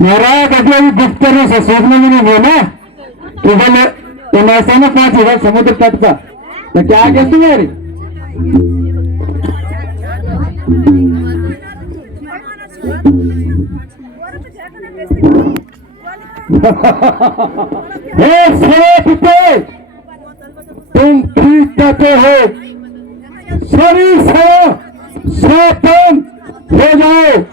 महाराज अभी गुप्त करने से सोचने में नहीं ना इधर ऐसा ना पांच इधर समुद्र तट का तो क्या कहती है यार हे तुम ठीक कहते हो सभी सावधान हो जाओ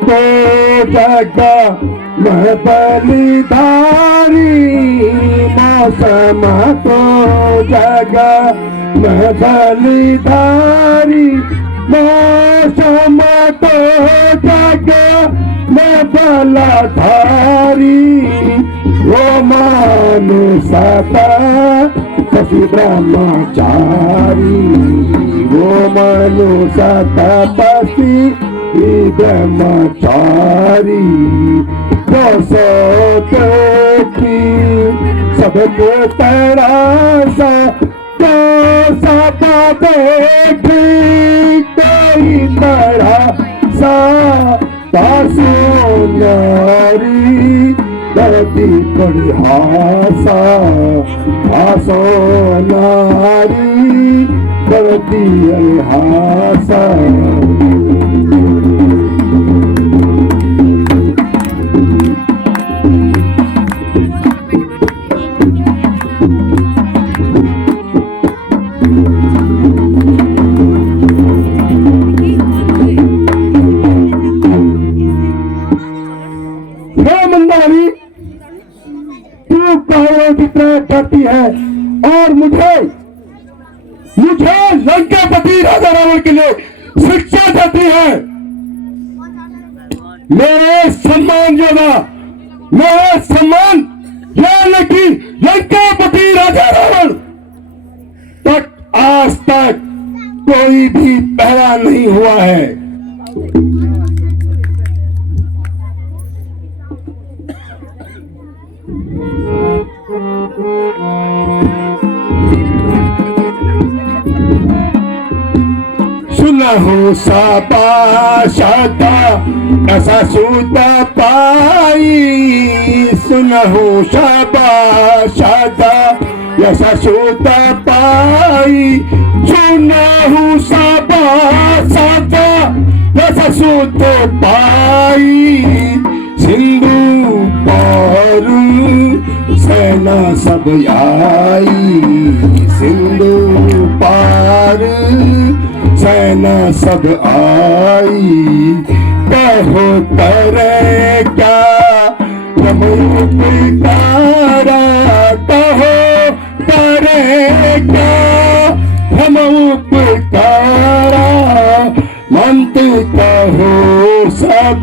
तो जगा मैं बलिदारी मौसम तो जगा मैं बलिदारी मौसम तो जगा मैं बलाधारी वो मानुषता पशु ब्रह्मचारी वो मानुषता पशु ब्रह्मचारी दोसो देखी सबको तरासा तो साता देख कोई तरह सा तासो नारी धरती पड़ी हासा हासो नारी धरती हासा। तू कहानियों की तरह करती है और मुझे लंकापति राजा रावण के लिए शिक्षा देती है। मेरे सम्मान योगा मेरा सम्मान यानी कि लंकापति राजा रावण तक आज तक कोई भी पहला नहीं हुआ है। सुनहु शाबाशता ऐसा सूता पाई सुनहु शाबाशता ऐसा सूता पाई सुनहु शाबाशता ऐसा सूत पाई सिंधु पार सेना सब आई सिंधु पार सेना सब आई कहो करे क्या हम उपकारा कहो करे क्या हम उपकारा मंत कहो सब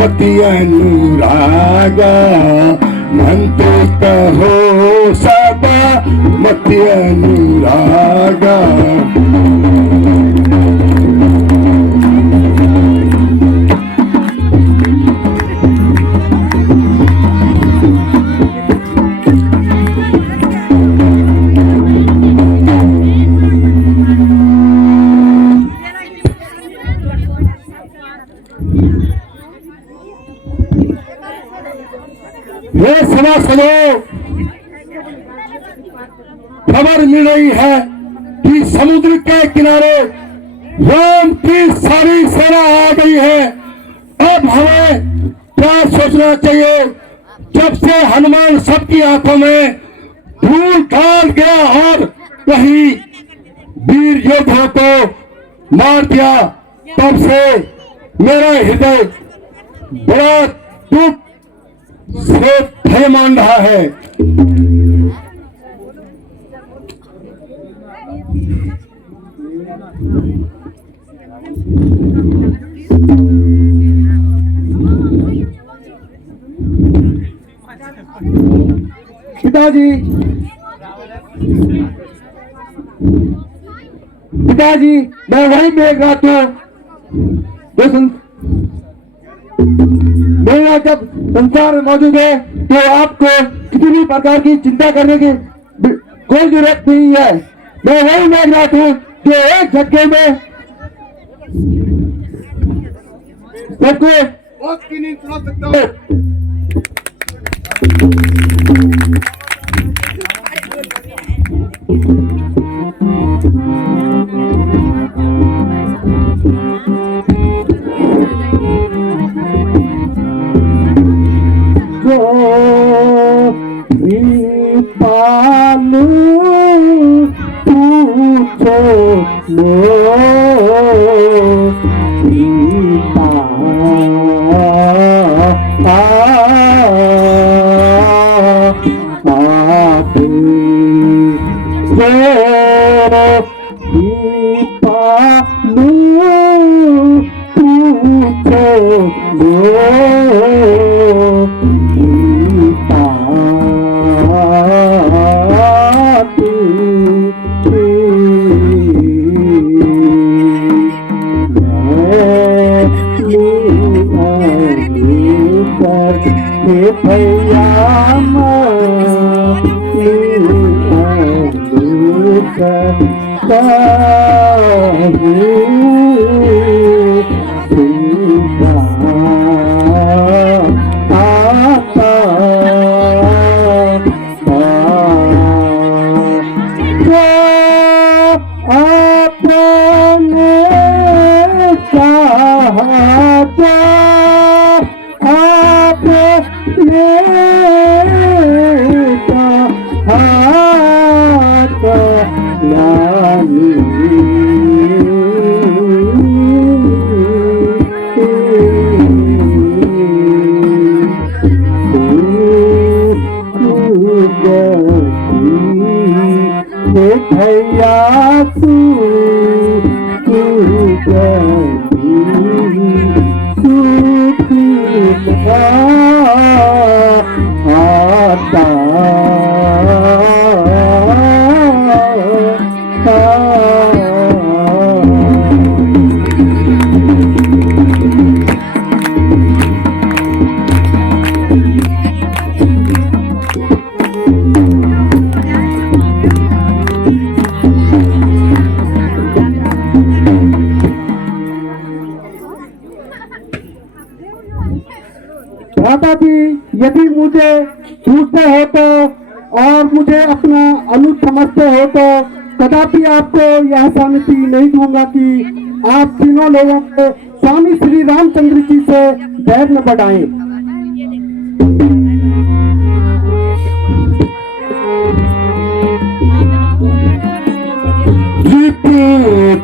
मति अनुरागा मंत कहो सब मति अनुरागा। ये सनासनों खबर मिल रही है कि समुद्र के किनारे राम की सारी सेना आ गई है। अब हमें क्या सोचना चाहिए? जब से हनुमान सबकी आंखों में धूल डाल गया और वही वीर योद्धा को मार दिया तब से मेरा हृदय बड़ा दुख से थैमान रहा है। पिताजी मैं वही देख रहा था मेरा जब संसार में मौजूद है तो आपको किसी भी प्रकार की चिंता करने की कोई जरूरत नहीं है। मैं वही देख रहा था जो एक झटके में सबको बहुत की नींद सुना सकता है। पालू पूछो लो सीता पालू पूछो लो भैया भैया तू आता दादाजी यदि मुझे ढूंढते हो तो और मुझे अपना अनुज समझते हो तो कदापि आपको यह सहमति नहीं दूंगा कि आप तीनों लोगों को स्वामी श्री रामचंद्र जी से बैर न बढ़ाएं।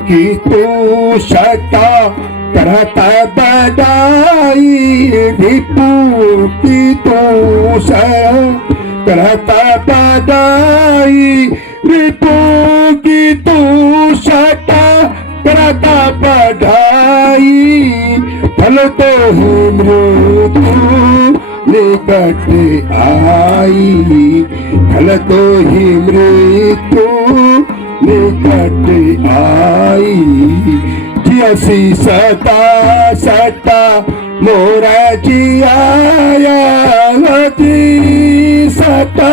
की तो शता करता बदाई रिपू की तो करता बदाई रिपू की तो शता करता बधाई फल तो ही मृत्यु निकट आई फल तो ही मृत्यु निकट आई जियसी सता सता मोरा जियाया जी सता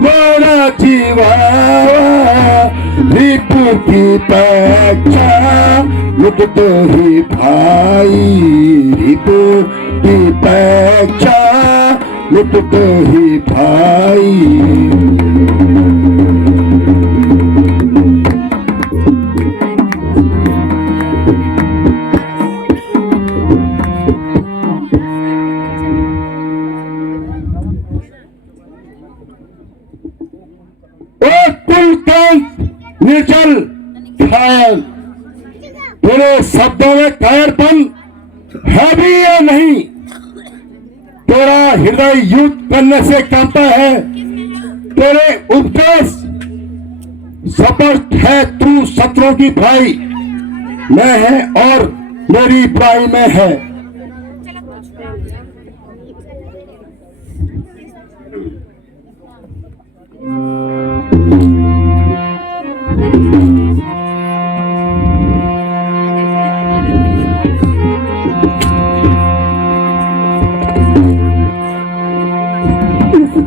मोरा जीवावा रिपु की पक्षा लुट तो ही भाई रिपु की पक्षा लुट तो ही भाई। निर्जल ख्याल तेरे शब्दों में कायरपन है भी या नहीं? तेरा हृदय युद्ध करने से कांपता है। तेरे उपदेश स्पष्ट है। तू शत्रुओं की भाई में है और मेरी भाई में है।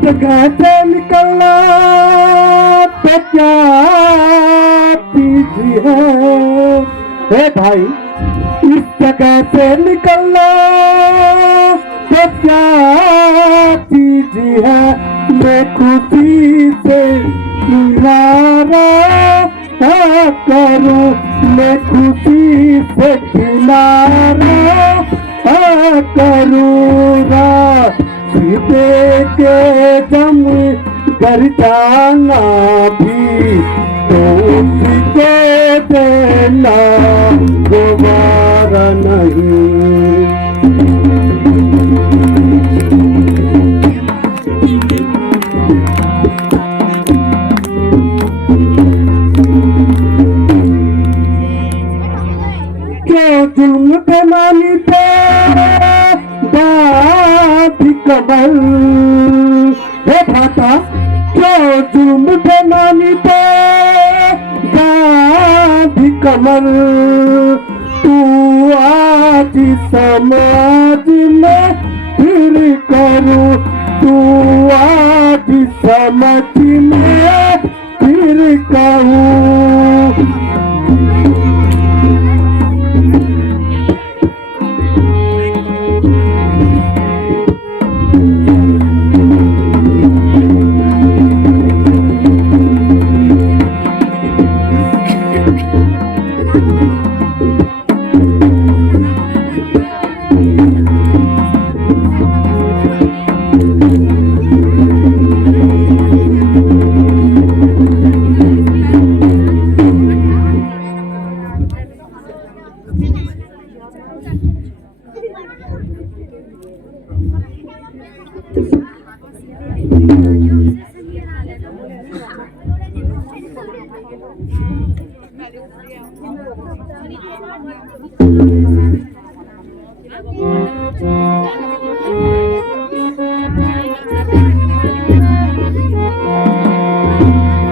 जगह से निकलना तो क्या चीज है भाई? इस जगह से निकलना तो क्या चीज है? मैं खुशी से किनारा करूं, मैं खुशी से किनारा करूंगा। सीते के दम कर जाना भी तो उसको देना दोबारा नहीं। क्यों जुल्म पैमानी पे कमल हे भाता, क्यों जुल्म पैमानी पे गांधी कमल? तू आज समाज में फिर करूं, तू आज समझ में फिर कहूं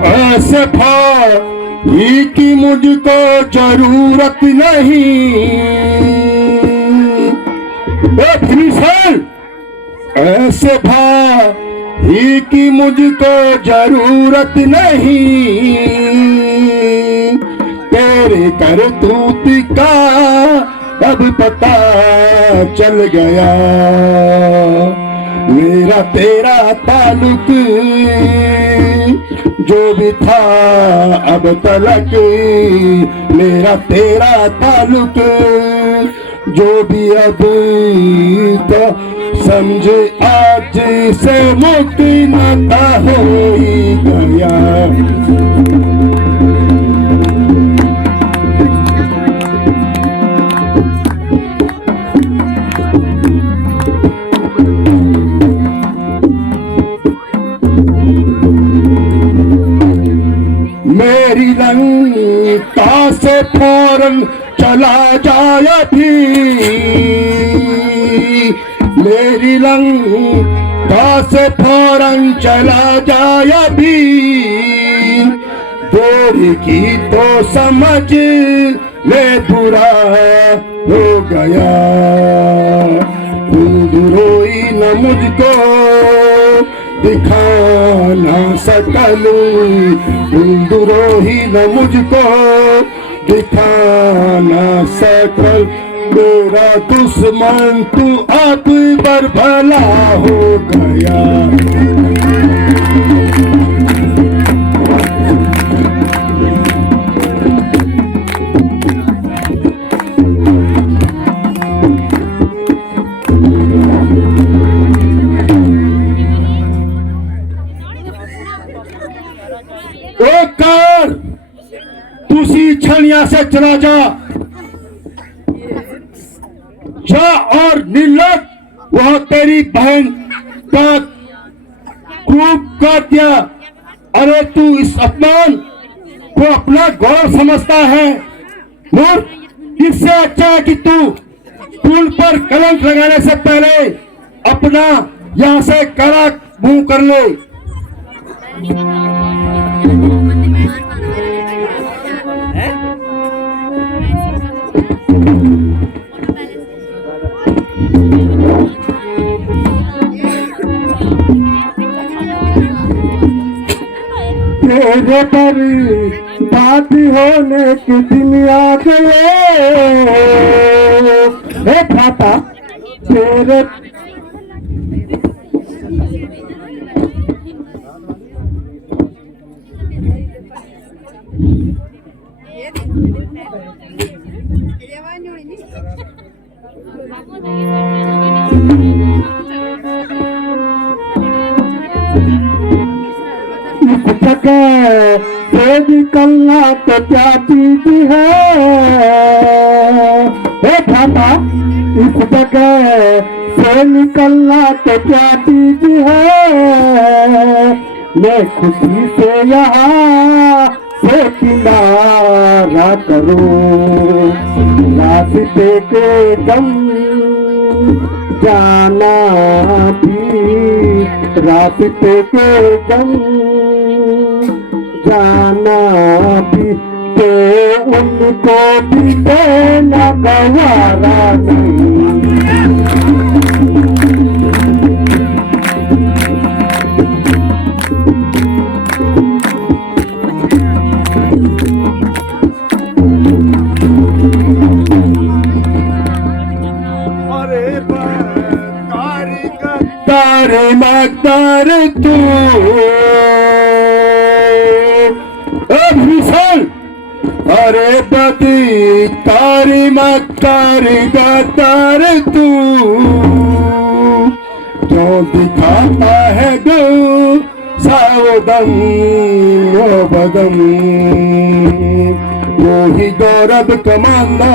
ऐसे भाई की मुझको जरूरत नहीं। भीषण, ऐसे भाई की मुझको जरूरत नहीं। तेरे करतूत का अब पता चल गया। मेरा तेरा ताल्लुक जो भी था अब तलक, मेरा तेरा ताल्लुक जो भी अब तो समझ आज से मुक्ति नाता हो ही गया। मेरी लंका से फौरन चला जाया भी। मेरी लंका से फौरन चला जाया भी। दूर की तो समझ ले बुरा हो गया। रोई न मुझको दिखा न सकल, रोही न मुझको दिखा न सकल। मेरा दुश्मन तू अब बर भला हो गया। तुसी क्षण यहाँ से चला जा और निर्लज वह तेरी बहन का क्रूप कर दिया। अरे तू इस अपमान को अपना गौरव समझता है मूर्ख। इससे अच्छा है कि तू पुल पर कलंक लगाने से पहले अपना यहाँ से कड़ा मुंह कर ले। तेरे पर बात होने की दिन आ गए। हे भाता तेरे से निकलना तो क्या चीज है। हे भाता इस जगह से निकलना तो क्या चीज है। मैं खुशी से यहाँ से किनारा करूं। रास्ते के दम जाना भी, रास्ते के दम जाना भी तो उनको भी देना गवारा नहीं। कर तू भीषण अरे बदी तारी मकारी गातार तू क्यों दिखाता है गो सावधन बदन वो ही गौरव कमाना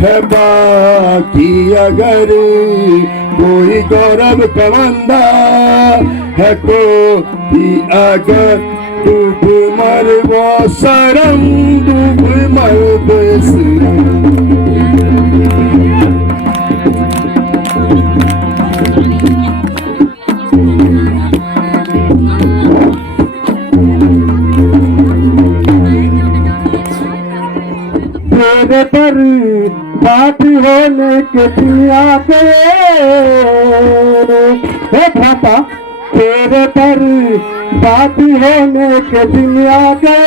है बाकी अगर कोई गौरव कमाना है कोई अगर डूब मर वो शरम डूब मर बेसरम तेरे पर बात होने के दिया हे भापा तेरे पर बात होने के दिन आ गए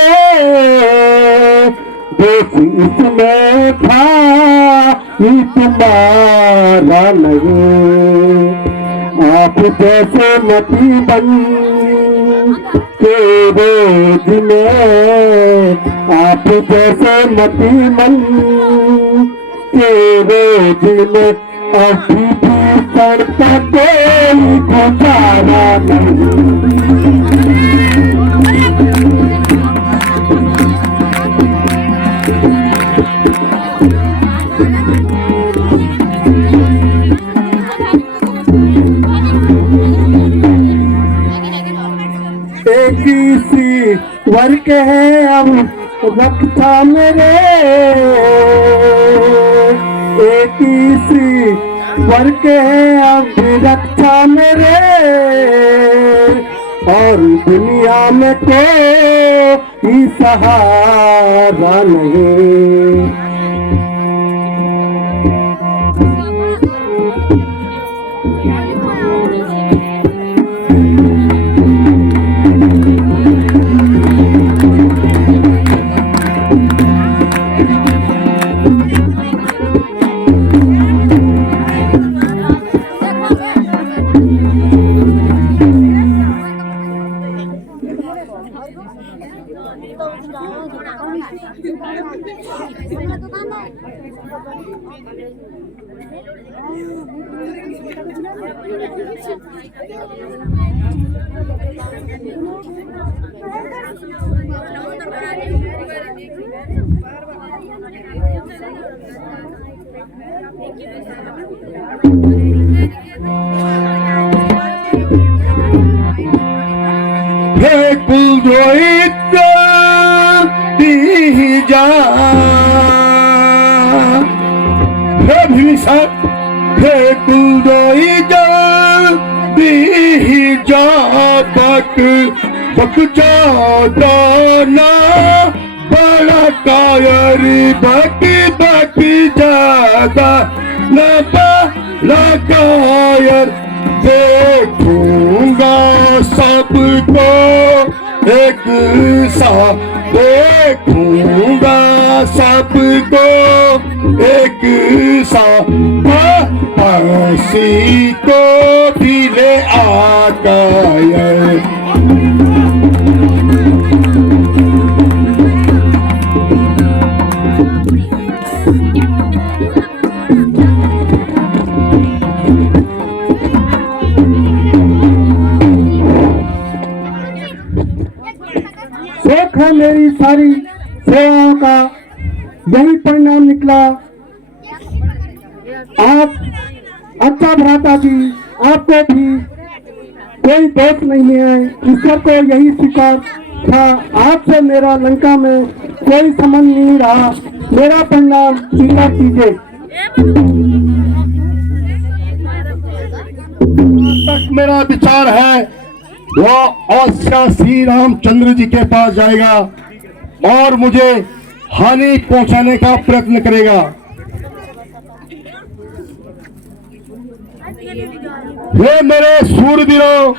देश इसमें था ही तुम्हारा नहीं आप जैसे मती बन तेरे जिन्हें आप जैसे मती मन तेरे जिन्हें अभी भी करता कोई गुजारा नहीं एक सी वर्ग है अब रक्षा मेरे एक सी वर्ग है अब रक्षा मेरे और दुनिया में कोई सहारा नहीं हे कुलदोइत दी जा हे भीषण हे कुलदोइत दी जा बक जाना बड़ा कायर बक ज्यादा न बड़ा कायर देखूंगा सबको एक सा देखूंगा सबको एक सा पसी को भी ले आकर शौक है मेरी सारी सेवाओं का यही परिणाम निकला। आप अच्छा भ्राता जी आपको भी कोई दोष नहीं है, ईश्वर को यही स्वीकार था। आपसे मेरा लंका में कोई संबंध नहीं रहा, मेरा परिणाम स्वीकार कीजिए। तक मेरा विचार है वो अवश्य श्री रामचंद्र जी के पास जाएगा और मुझे हानि पहुंचाने का प्रयत्न करेगा। वे मेरे सूरवीरों,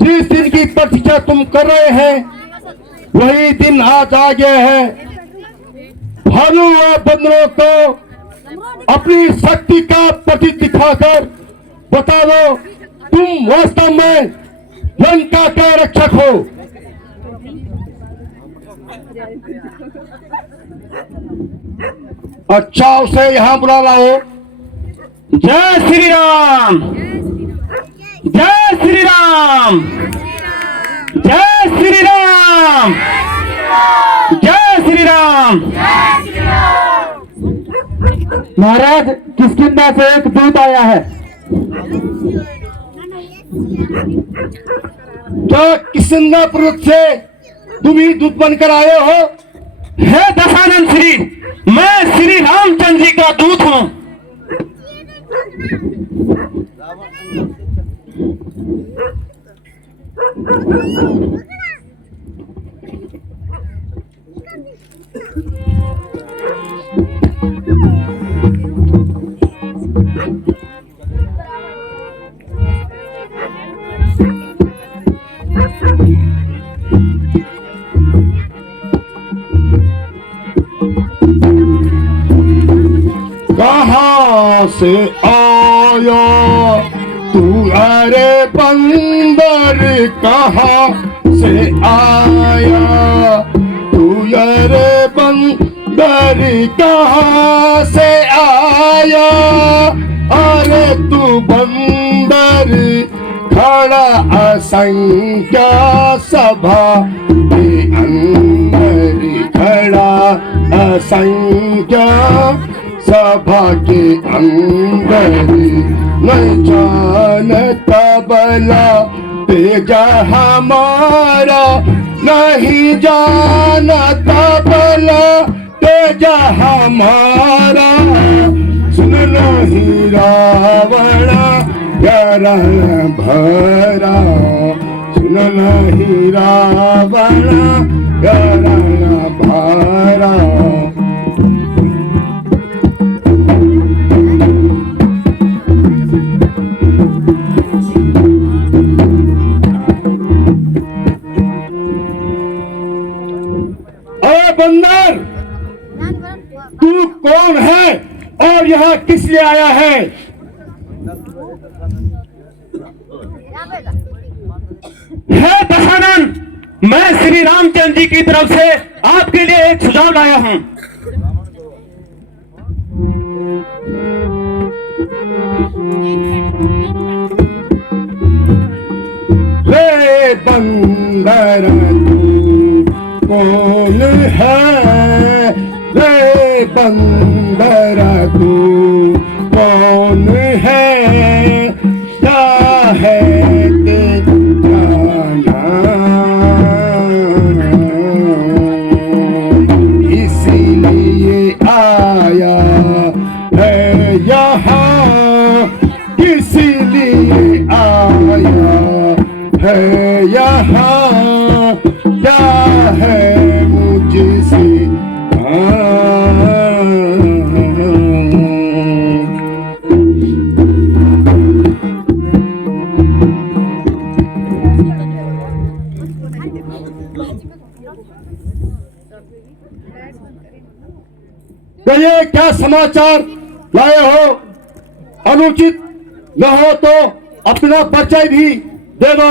जिस दिन की प्रतीक्षा तुम कर रहे हैं वही दिन आज आ गया है। भालू व बंदरों को अपनी शक्ति का प्रतीक दिखाकर बता दो, तुम वास्तव में लंका के रक्षक हो। अच्छा, उसे यहां बुला लाओ। जय श्री राम, जय श्री राम, जय श्री राम, जय श्री राम। महाराज, किसकिंदा से एक दूत आया है। तो किसकिंदापुर से तुम ही दूत बनकर आए हो? हे दशानन श्री, मैं श्री रामचंद्र जी का दूत हूँ। कहाँ से आया तू अरे बंदर, कहाँ से आया तू अरे बंदर, कहाँ से आया। अरे तू बंदर खड़ा असंख्य सभा के अंदर, खड़ा असंख्य सभा के अंदर। न जानता बला तेजा हमारा, नहीं जानता बला तेजा हमारा। सुन नहीं रावण रण भरा, सुन नहीं रावण रण भरा। बंदर, तू कौन है और यहाँ किस लिए आया है? हे दशानन, मैं श्री रामचंद्र जी की तरफ से आपके लिए एक सुझाव लाया हूँ। रे बंदर, कौन है रे बंदर, तू कौन है? क्या है तेरा नाम? इसीलिए आया है यहाँ, इसीलिए आया है यहाँ। क्या है मुझसे तो ये क्या समाचार लाए हो? अनुचित न हो तो अपना परिचय भी दे दो।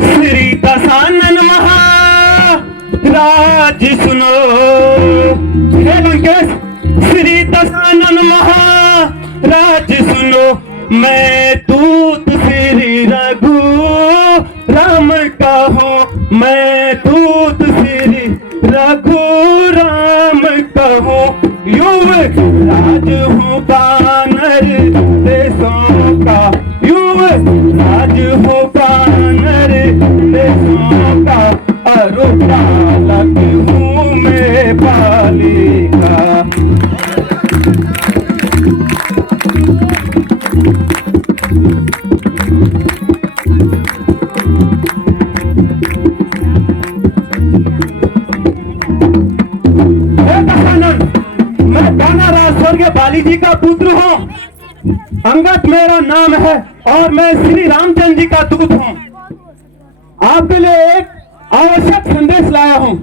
श्री दशानन महाराज सुनो। हे लंकेश, श्री दशानन महाराज सुनो। मैं दूत श्री रघु राम का हूँ, मैं दूत श्री रघु राम का हूँ। युवक राज हूँ कानर देशों का, युवक राज हूँ कानर देशों का। अरु बालक हूँ मैं बालिका। मैं दानाराज स्वर्गीय बाली जी का पुत्र हूँ। अंगद मेरा नाम है और मैं श्री रामचंद्र जी का दूत हूँ। आपके लिए एक आवश्यक संदेश लाया हूँ।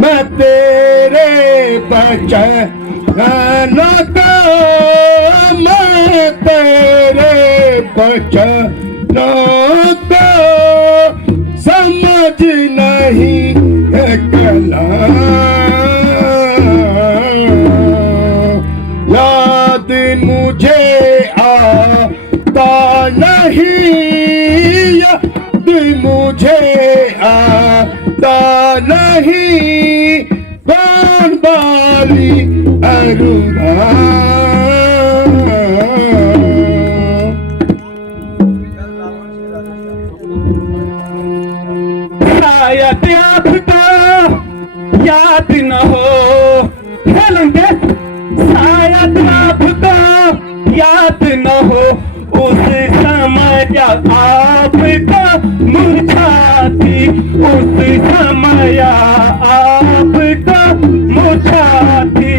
मैं तेरे बचन का, मैं तेरे बचन का समझ नहीं है कलाम, याद मुझे आता नहीं, याद मुझे आता नहीं, कौन बाली अरुणा। शायद आपको याद न हो, हेलेंगे, शायद आपको याद न हो उस समय आपका मुरझा थी, उस समय आपका मुरझा थी,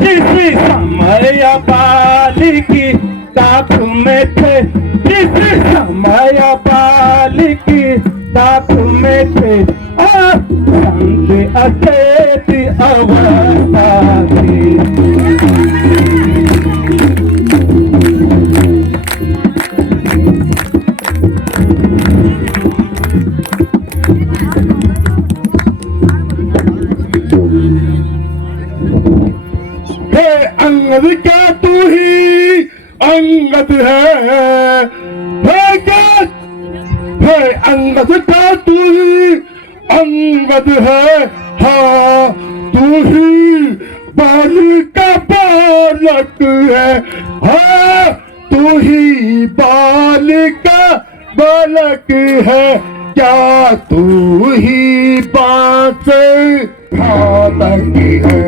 जिस समय बालिकी ताक में थे, जिस समय बालिकी ताक में थे, शांत अचेत अवस्था थी। अंगद क्या तू ही अंगद है, हे अंगद क्या तू ही अंगद है, हाँ तू ही बालक का बालक है, हाँ तू ही बालक का बालक है, क्या तू ही बात घातक है।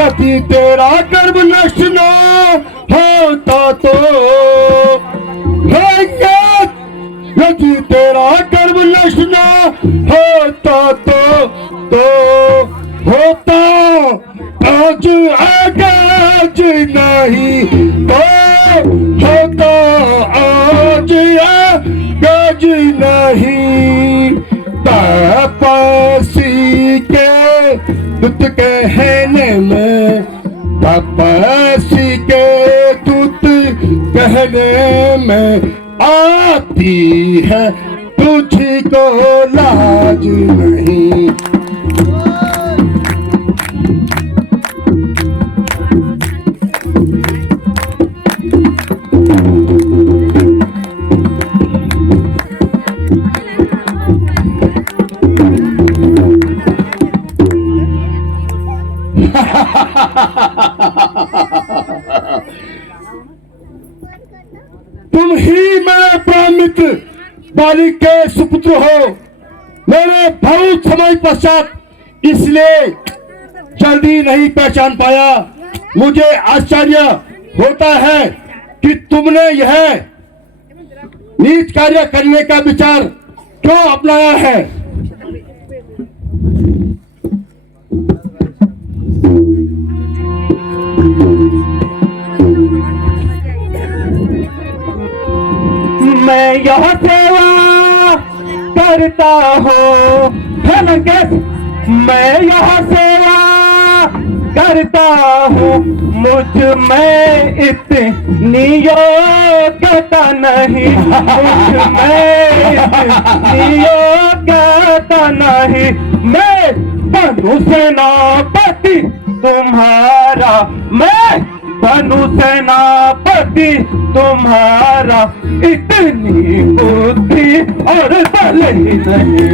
यदि तेरा गर्भ नष्ट न होता तो, यदि तेरा गर्भ नष्ट न होता तो होता आज आगाज नहीं, तो होता आज आगाज नहीं, तपसी के दूत कहने में, तपसी के दूत कहने में आती है तुझको लाज नहीं। तुम ही मेरे प्राण मित्र बालिक के सुपुत्र हो, मैंने बहुत समय पश्चात इसलिए जल्दी नहीं पहचान पाया। मुझे आश्चर्य होता है कि तुमने यह नीच कार्य करने का विचार क्यों अपनाया है। मैं यह सेवा करता हूँ, मैं यह सेवा करता हूँ, मुझ में इतनी योग्यता नहीं, मुझ में इतनी योग्यता नहीं, मैं बनूं सेनापति तुम्हारा, मैं बनूं सेनापति तुम्हारा, इतनी बुद्धि और बल ही नहीं।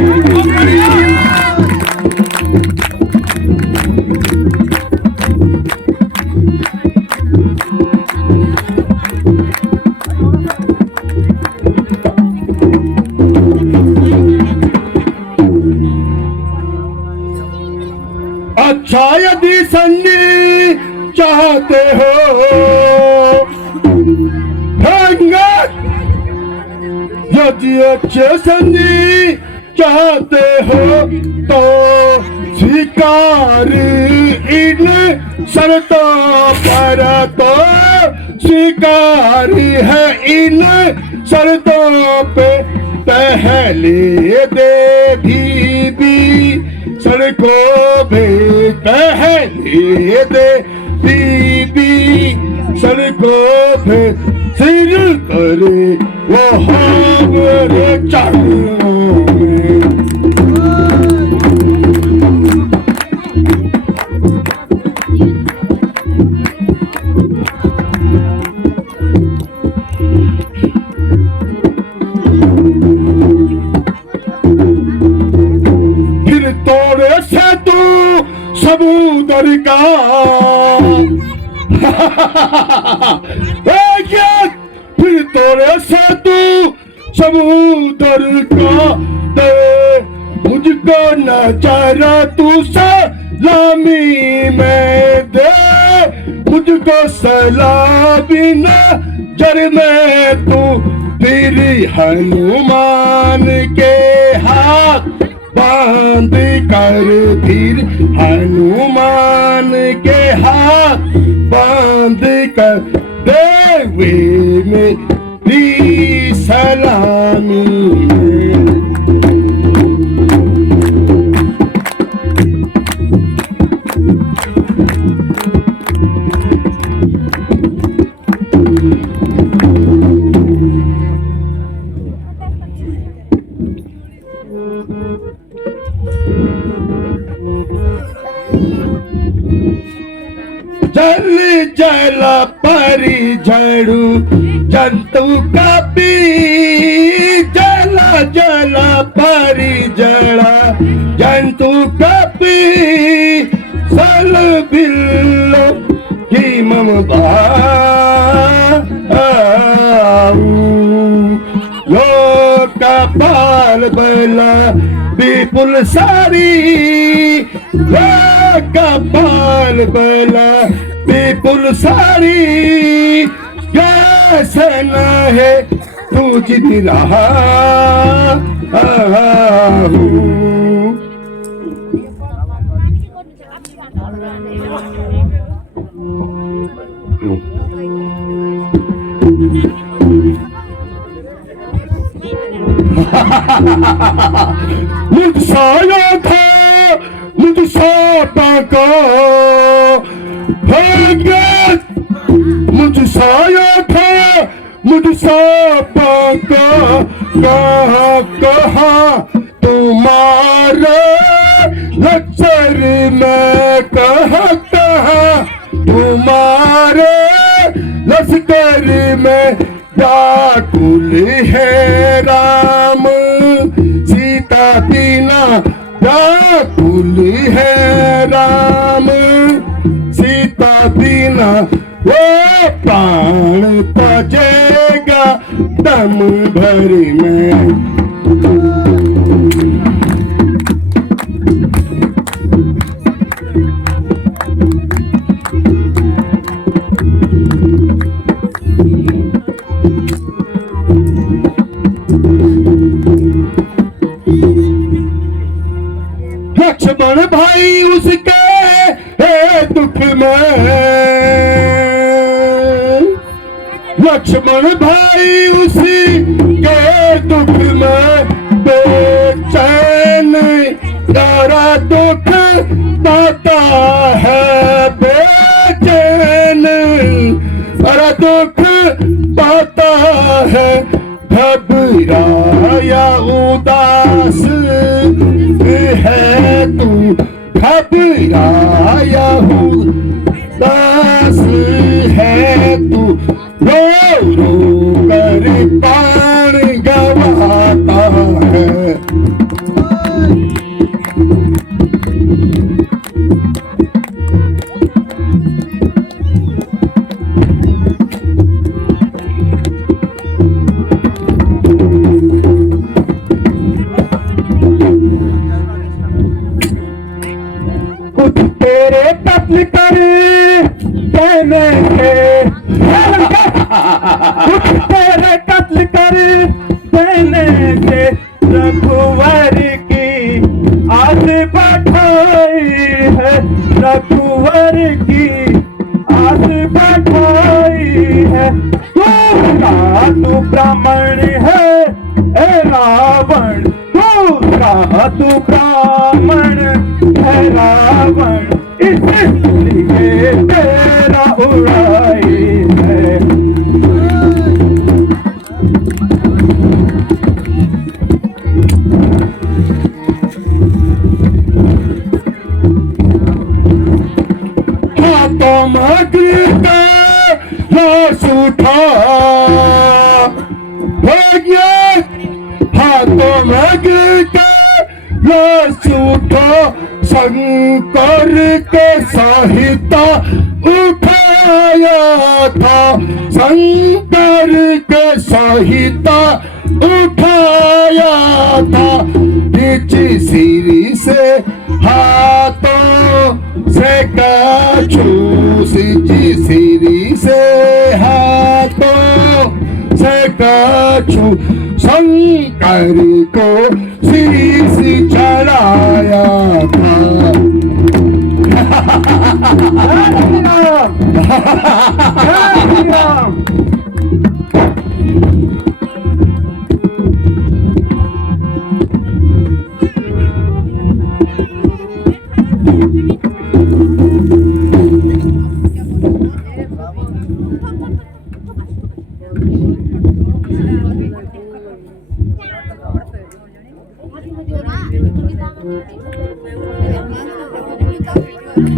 अच्छा यदि संधि चाहते हो, आज अच्छे संजी चाहते हो तो स्वीकार इन शर्तों पर, तो स्वीकार है इन शर्तों पे। पहले दे भी सड़कों पे, पहले दे भी सड़कों पे सिर करे वो हमरे चरणों में। फिर तोड़े से तू समुद्र का फिर तोड़े से तू समुद्र का दे मुझको नजर तू सलामी में दे, मुझको सलामी नजर में तू। फिर हनुमान के हाथ बांध कर, फिर हनुमान के हाथ बांध कर देवे मेरी सलामी। जल जल परी झड़ू जंतु का पी, जल जल परी जड़ा जंतु का पी। सल बिल्लो की ममता लोक कपाल बला विपुल सारी, कपाल बला विपुल सारी। कैसे न है तुझ रहा मुझसा था मुझसा को मुझसा था मुझसा को कहा तुम्हारे लक्षर में, कहा तुम्हारे लश्कर में। व्याकुल है राम सीता बिना, व्याकुल है राम सीता बिना। वो प्राण तजेगा दम भर में। लक्ष्मण भाई उसके दुख में, लक्ष्मण भाई उसी के दुख में बेचैन तारा दुख दाता है, बेचैन तारा दुख दाता है। घबराया उदास है तू, घबराया उदास है तू। रो रो कर प्राण गवाता है। कुछ तेरे कत्ल कर देने के, कुछ तेरे कत्ल कर देने से रघुवर की आस बढ़ाई है, रघुवर की आस बढ़ाई है। तू ब्राह्मण है ए रावण, तू ब्राह्मण है रावण, इसलिए तेरा उड़ाई है। हाथों में गिरता लाश उठा हो गया, हाथों में गिरता लाश उठा, शंकर के सहिता उठाया था, शंकर के सहिता उठाया था। नीचे सीरी से हाथों से कछू, सीधी सीरी से हाथों से कछू, शंकर को शीश चढ़ाया था।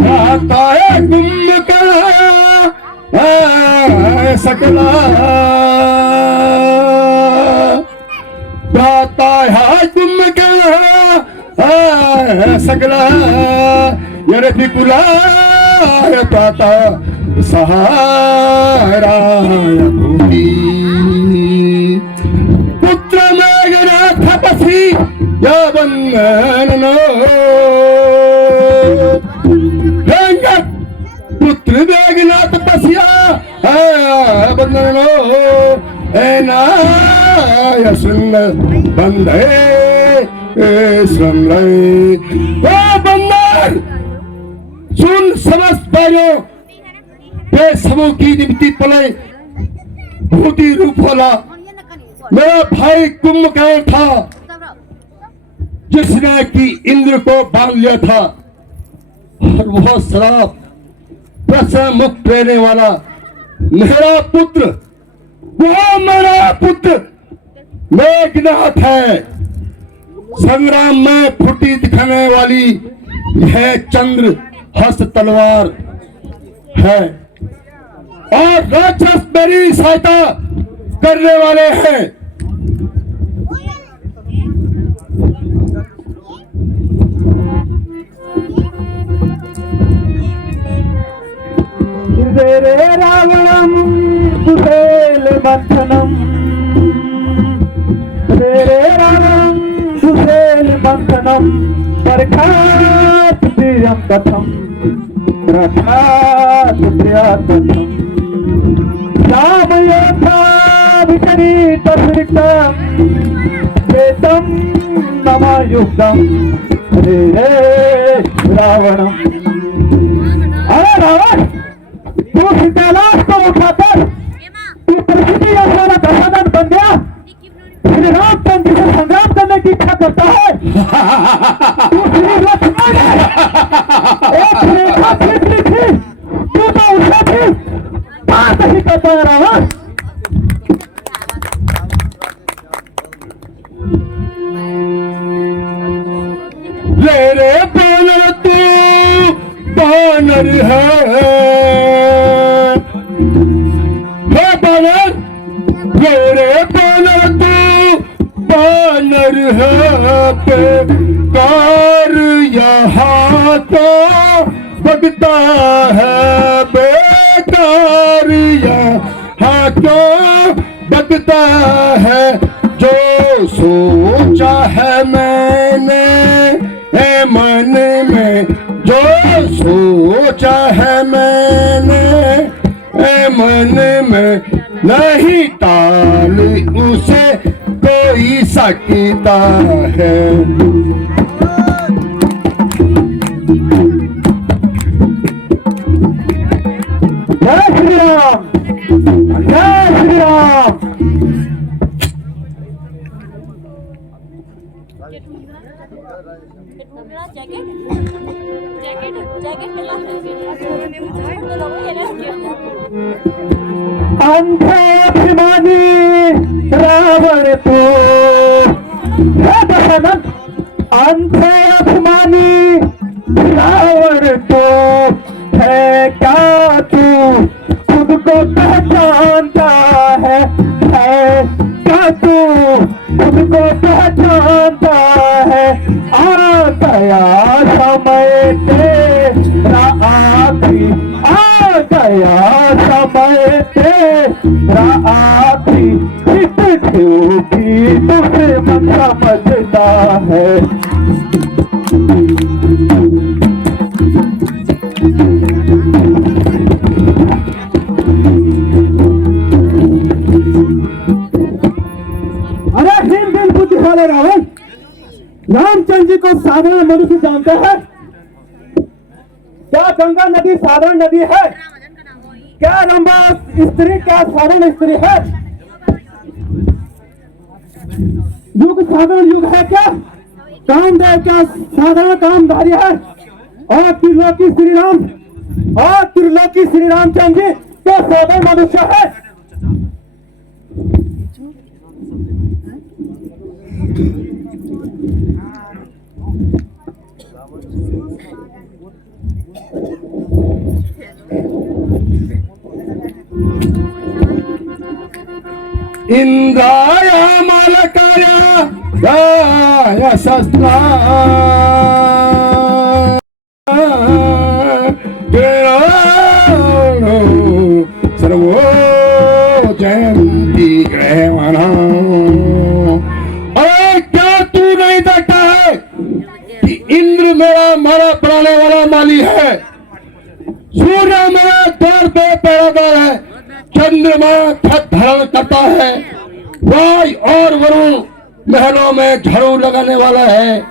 आता है कुंभ का सकला, आता है कुंभ का सकला, यरे विपुला ताता सहारा भूमि। पुत्र मेघनाथ तपसी या बंधन पुत्र मेघनाथ तपस्या बंधनो नाय श्रृंग बंधे श्रृंग। बंधन सुन समस्त भाइयों, ये समूह की निमित्ती पले भूति रूप होला। मेरा भाई कुंभकर्ण था जिसने कि इंद्र को बांध लिया था, और वह श्राप प्रश्न मुक्त रहने वाला मेरा पुत्र, वो मेरा पुत्र मेघनाथ है। संग्राम में फुटी दिखाने वाली यह चंद्र हस्त तलवार है, और राक्षस मेरी सहायता करने वाले हैं। रे रावणम कुशेल मंथनम, रे रावणम कुशेल मंथनम, परखात प्रियम कथम, प्रखात प्रियकथम। राम योथा विपरीत श्रितम, चेतम नमयुक्तम, रे रावणम। अरे रावण, तू कैलाश को उठाकर तू पृथ्वी और सारा दशानन बन गया। श्री रामचंद्र से संग्राम करने की इच्छा करता है। तू श्री लक्ष्मण है, एक रेखा खींच ली थी, तू तो उसे भी पार नहीं कर पा रहा है। रे बानर तू बानर है, बानर रे बानर तू बानर है। बेकार यहाँ तो भगता है, बेकार यहाँ तो भगता है। जो सोचा है मैंने मन में, जो सोचा है मैंने मन में, नहीं टाल उसे कोई सकता है। जय श्री राम, जय श्री राम। अंधाभिमानी रावण तो है दशानंद, अंधाभिमानी रावण तो है क्या तू खुद को पहचानता है क्या तू खुद को पहचानता है। आ गया समय तेरा आखिरी, आ गया समय तेरा आखिरी, इस क्यों भी तुझे मन समझता है। अरे हिंद दिल बुद्धि वाले रावण, रामचंद्र जी को साधारण मनुष्य जानते हैं क्या? गंगा नदी साधारण नदी है क्या? रंभा स्त्री क्या साधारण स्त्री है? युग साधारण युग है क्या? कामदेव क्या साधारण कामधारी है? और त्रिलोकी श्री राम, और त्रिलोकी श्री रामचंद्र जी क्या साधारण मनुष्य है? इंद्राय मालकाय गाय शस्त्रा सर्वो जयंती ग्रहवाना। अरे क्या तू नहीं देखता है कि इंद्र मेरा मारा पड़ाने वाला माली है, सूर्य मेरा द्वार पे पहरादार है, चंद्रमा छत धारण करता है, वायु और वरुण महलों में झाड़ू लगाने वाला है।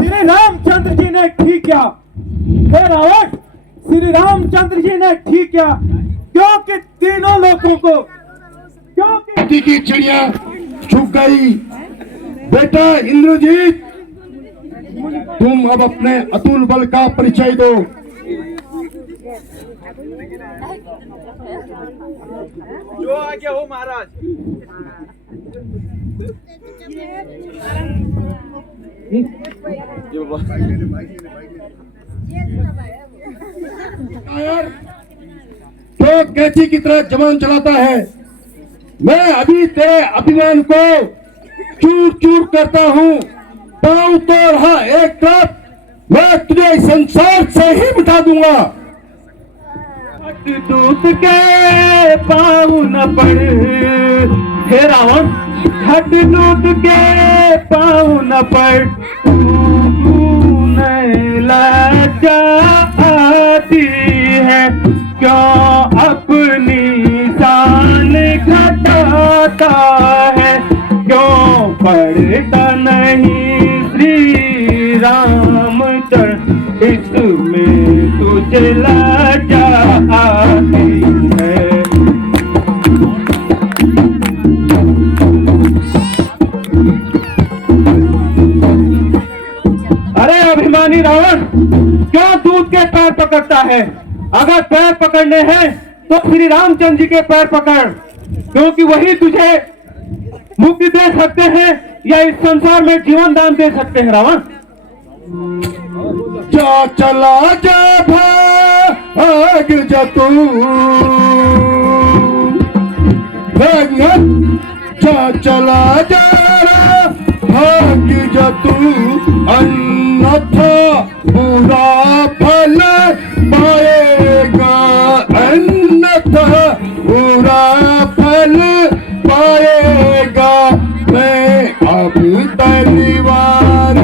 श्री रामचंद्र जी ने ठीक किया हे रावण, श्री रामचंद्र जी ने ठीक किया, क्योंकि तीनों लोगों को, क्योंकि की चिड़िया छुप गई। बेटा इंद्रजीत, तुम अब अपने अतुल बल का परिचय दो। जो आगे हो महाराज। तो कैची की तरह जवान चलाता है, मैं अभी तेरे अभिमान को चूर चूर करता हूँ। पाँव तो रहा एक तरफ, मैं तुझे इस संसार से ही मिटा दूंगा। दूत के पाँव न पड़ हे रावण, हट दूत के पाँव न पड़, लज्जा आती है क्यों अपनी शान घटाता है, क्यों पढ़ता नहीं श्री राम चरण, इसमें तुझे लज्जा आती है। अरे अभिमानी रावण, क्यों दूध के पैर पकड़ता है? अगर पैर पकड़ने हैं तो श्री रामचंद्र जी के पैर पकड़, क्योंकि वही तुझे मुक्ति दे सकते हैं या इस संसार में जीवन दान दे सकते हैं। रावण जा चला जा भाग जा तू, जा चला जा भाग जा तू, अन्यथा बुरा फल पाएगा, अन्यथा बुरा फल पाएगा। मैं अब तलवार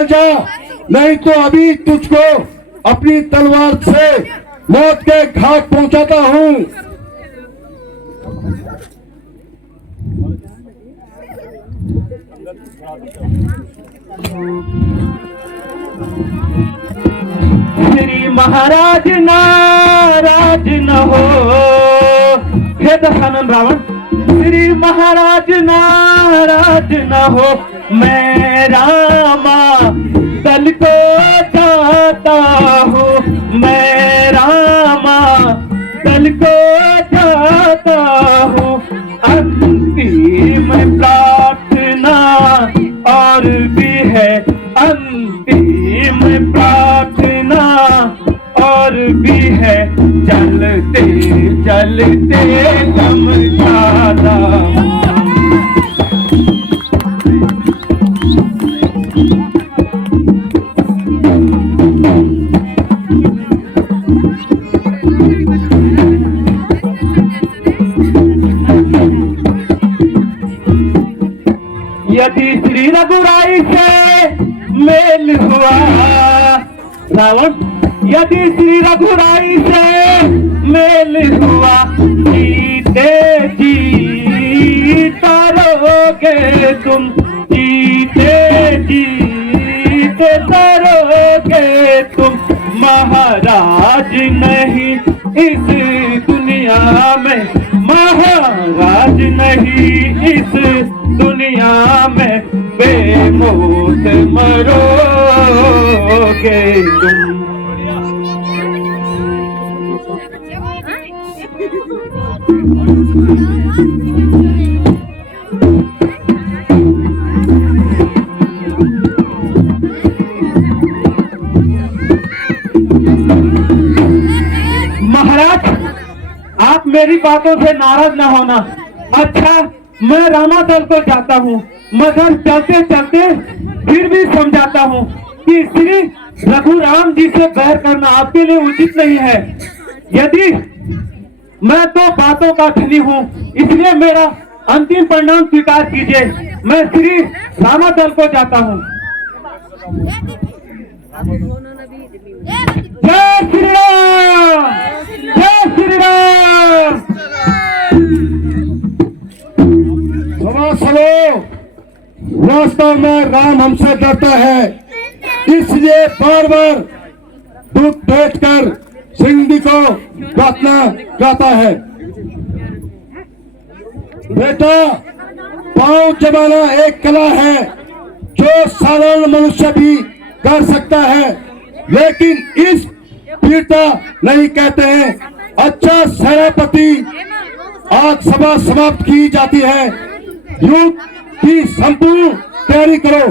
निकल जा, नहीं तो अभी तुझको अपनी तलवार से मौत के घाट पहुंचाता हूं। श्री महाराज नाराज न हो, हे दशानन रावण। श्री महाराज नाराज न हो, मैं रामा दल को जाता हूँ, मैं रामा दल को जाता हूँ। अंतिम प्रार्थना और भी है, अंतिम प्रार्थना और भी है, चलते चलते समझाता। यदि श्री रघुराई से मेल हुआ रावण, यदि श्री रघुराई से मेल हुआ, जीते जी तरोगे तुम, जीते जी तरोगे तुम। महाराज नहीं इस दुनिया में, महाराज नहीं इस दुनिया में, बेमौत मरोगे तुम। महाराज, आप मेरी बातों से नाराज ना होना। अच्छा, मैं रामादल को जाता हूँ, मगर चलते चलते फिर भी समझाता हूँ कि श्री रघुराम जी से बैर करना आपके लिए उचित नहीं है। यदि मैं तो बातों का धनी हूँ, इसलिए मेरा अंतिम परिणाम स्वीकार कीजिए। मैं श्री रामादल को जाता हूँ। जय श्री राम, जय श्री राम। सभासदों, वास्तव में राम हमसे डरता है, इसलिए बार बार दूध बैठकर सिंधी को प्रार्थना गाता है। बेटा, पांव जमाना एक कला है जो साधारण मनुष्य भी कर सकता है, लेकिन इस वीरता नहीं कहते हैं। अच्छा सेनापति, आज सभा समाप्त की जाती है। युद्ध की संपूर्ण तैयारी करो।